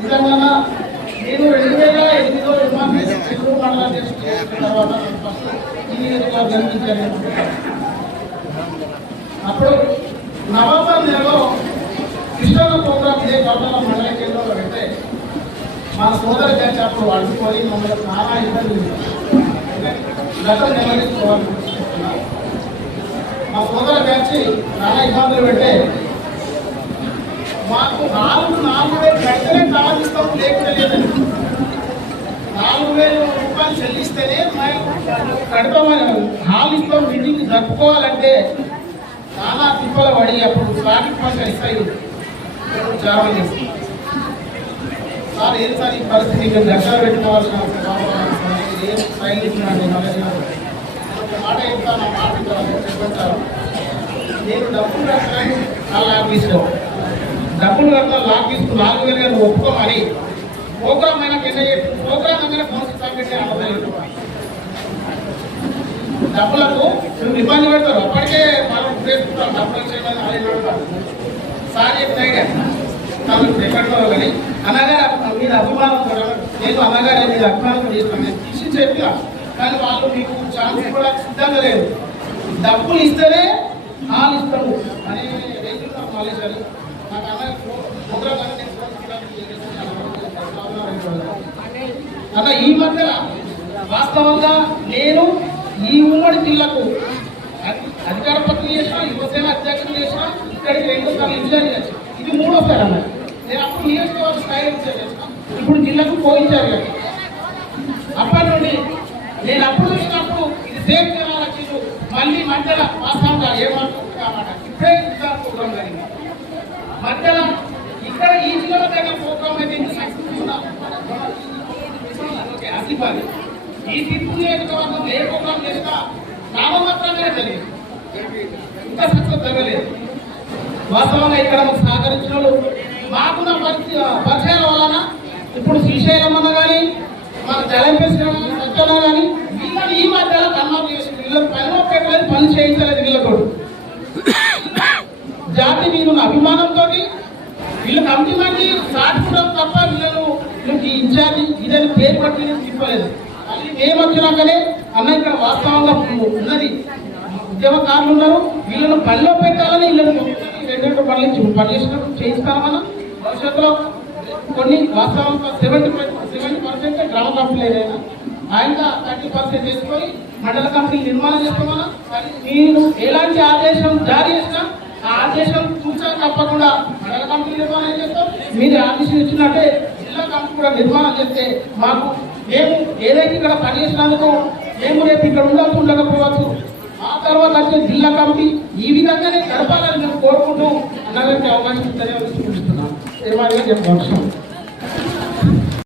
నిజంగా నేను 2008లో చెరువు మండలం చేసుకున్న తర్వాత ఈ నియోజకవర్గం జన్మించాను. అప్పుడు నవంబర్ నెలలో కృష్ణ ప్రోగ్రాం ఇదే కర్నూలు మండల కేంద్రంలో పెడితే మా సోదరు బ్యాచ్ అప్పుడు అడుగుకొని మమ్మల్ని చాలా ఇబ్బంది గతం నిర్వహించుకోవాలి. మా సోదర బ్యాచ్ చాలా ఇబ్బందులు పెడితే మాకు 4,000 గంటలే ప్రారంభిస్తాం లేకపోలేదండి. 4,000 రూపాయలు చెల్లిస్తేనే కడపమని హాల్ ఇస్తాం. మీటింగ్ జరుపుకోవాలంటే చాలా తిప్పల పడి అప్పుడు ట్రాఫిక్ పంచ ఇస్తాయి చాలా చేస్తాం. సార్ ఏం సార్ ఈ పరిస్థితి ఇక్కడ గంటలు పెట్టుకోవాల్సిన ఏం ట్రైన్ ఇచ్చినండి మళ్ళీ మాట చెప్తాను. మాట చెప్పంటారు. నేను డబ్బులు కట్టాను అలా తీసుకో డబ్బులు కడతా లాక్ తీసుకు 4,000 ఒప్పుకోమని ప్రోగ్రామ్ అయినా కింద చెప్పి ప్రోగ్రామ్ దగ్గర కౌన్సిల్ సబ్మిట్ డబ్బులకు నువ్వు ఇబ్బంది పెడతారు. అప్పటికే మనం ఉపయోగిస్తాం డబ్బులు చేయమని సార్ చెప్తాయి తను ఎక్కడో కానీ అన్నగారు మీరు అభిమానం కూడా నేను అన్నగారు మీరు అభిమానం చేస్తాను నేను తీసి చెప్పా. కానీ వాళ్ళు మీకు ఛాన్స్ కూడా సిద్ధంగా లేదు. డబ్బులు ఇస్తేనే హాల్ ఇస్తాము అనే రైతులు నాకు నాలెడ్జ్ అని నాకు అన్న ఈ మధ్యన వాస్తవంగా నేను ఈ ఉమ్మడి జిల్లాకు అధికార పత్రిక చేసిన యువసేన అధ్యక్షులు చేసిన ఇక్కడికి 2 సార్లు ఇంజనీర్ చేసిన ఇది 3వసారి అన్నది. నేను అప్పుడు నియోజకవర్గ స్థాయిలో చేసిన ఇప్పుడు జిల్లాకు పోయించారు. అప్పటి నుండి నేను అప్పుడు చూసినప్పుడు ఇది సేమ్ జనాలకి మళ్ళీ మధ్యలో వాస్తవంగా ఏమనుకుంటుంది కాబట్టి ఇప్పుడే ఇంకా ప్రోగ్రాం జరిగింది. మధ్యలో ఇక్కడ ఈ జిల్లాలో జరిగిన ప్రోగ్రాం అయితే అసిఫాలి ఈ తీర్పు నియోజకవర్గం ఏ ప్రోగ్రాం చేసినా నామమాత్రంగానే జరిగింది. ఇంకా సక్సెస్ జరగలేదు. వాస్తవంగా ఇక్కడ మాకు సహకరించిన వాళ్ళు మాకున్న పరిచయాల వలన ఇప్పుడు శ్రీశైలం అన్న కానీ మన జలంపేసిన సత్యన కానీ వీళ్ళని ఈ మధ్యలో కన్వర్ట్ చేసి వీళ్ళకి పని పెట్టలేదు, పని చేయించలేదు. వీళ్ళతో జాతి వీళ్ళ అభిమానంతో వీళ్ళు కమిటీ మంది సాటుకోవడం తప్ప వీళ్ళను వీళ్ళకి ఇన్ఛార్జి ఇదని పేరు పట్టి తిప్పలేదు. మళ్ళీ మేము వచ్చినాకనే అన్న ఇక్కడ వాస్తవంగా ఉన్నది ఉద్యమకారులు ఉన్నారు. వీళ్ళను పనిలో పెట్టాలని వీళ్ళని 2 పనులు చేసినప్పుడు చేయిస్తామన్నా భవిష్యత్తులో కొన్ని వాస్తవంగా 70% గ్రామ కంపెనీలు ఏదైనా ఆయన 30% చేసుకొని మండల కంపెనీలు నిర్మాణం చేసుకోమన్నా. మీరు ఎలాంటి ఆదేశం జారీ చేసినా ఆ ఆదేశం చూసా తప్పకుండా మండల కంపెనీ నిర్మాణం చేస్తాం. మీరు ఆదేశం ఇచ్చినట్టే జిల్లా కంపెనీ కూడా నిర్మాణం చేస్తే మాకు మేము ఏదైతే ఇక్కడ పనిచేసినందుకు మేము రేపు ఇక్కడ ఉండాల్సి ఉండకపోవచ్చు. ఆ తర్వాత వచ్చే జిల్లా కమిటీ ఈ విధంగానే గడపాలని మేము కోరుకుంటూ అన్నగారికి అవకాశం ఇస్తారని చూపిస్తున్నాం. నిర్మాణంగా చెప్పవచ్చు.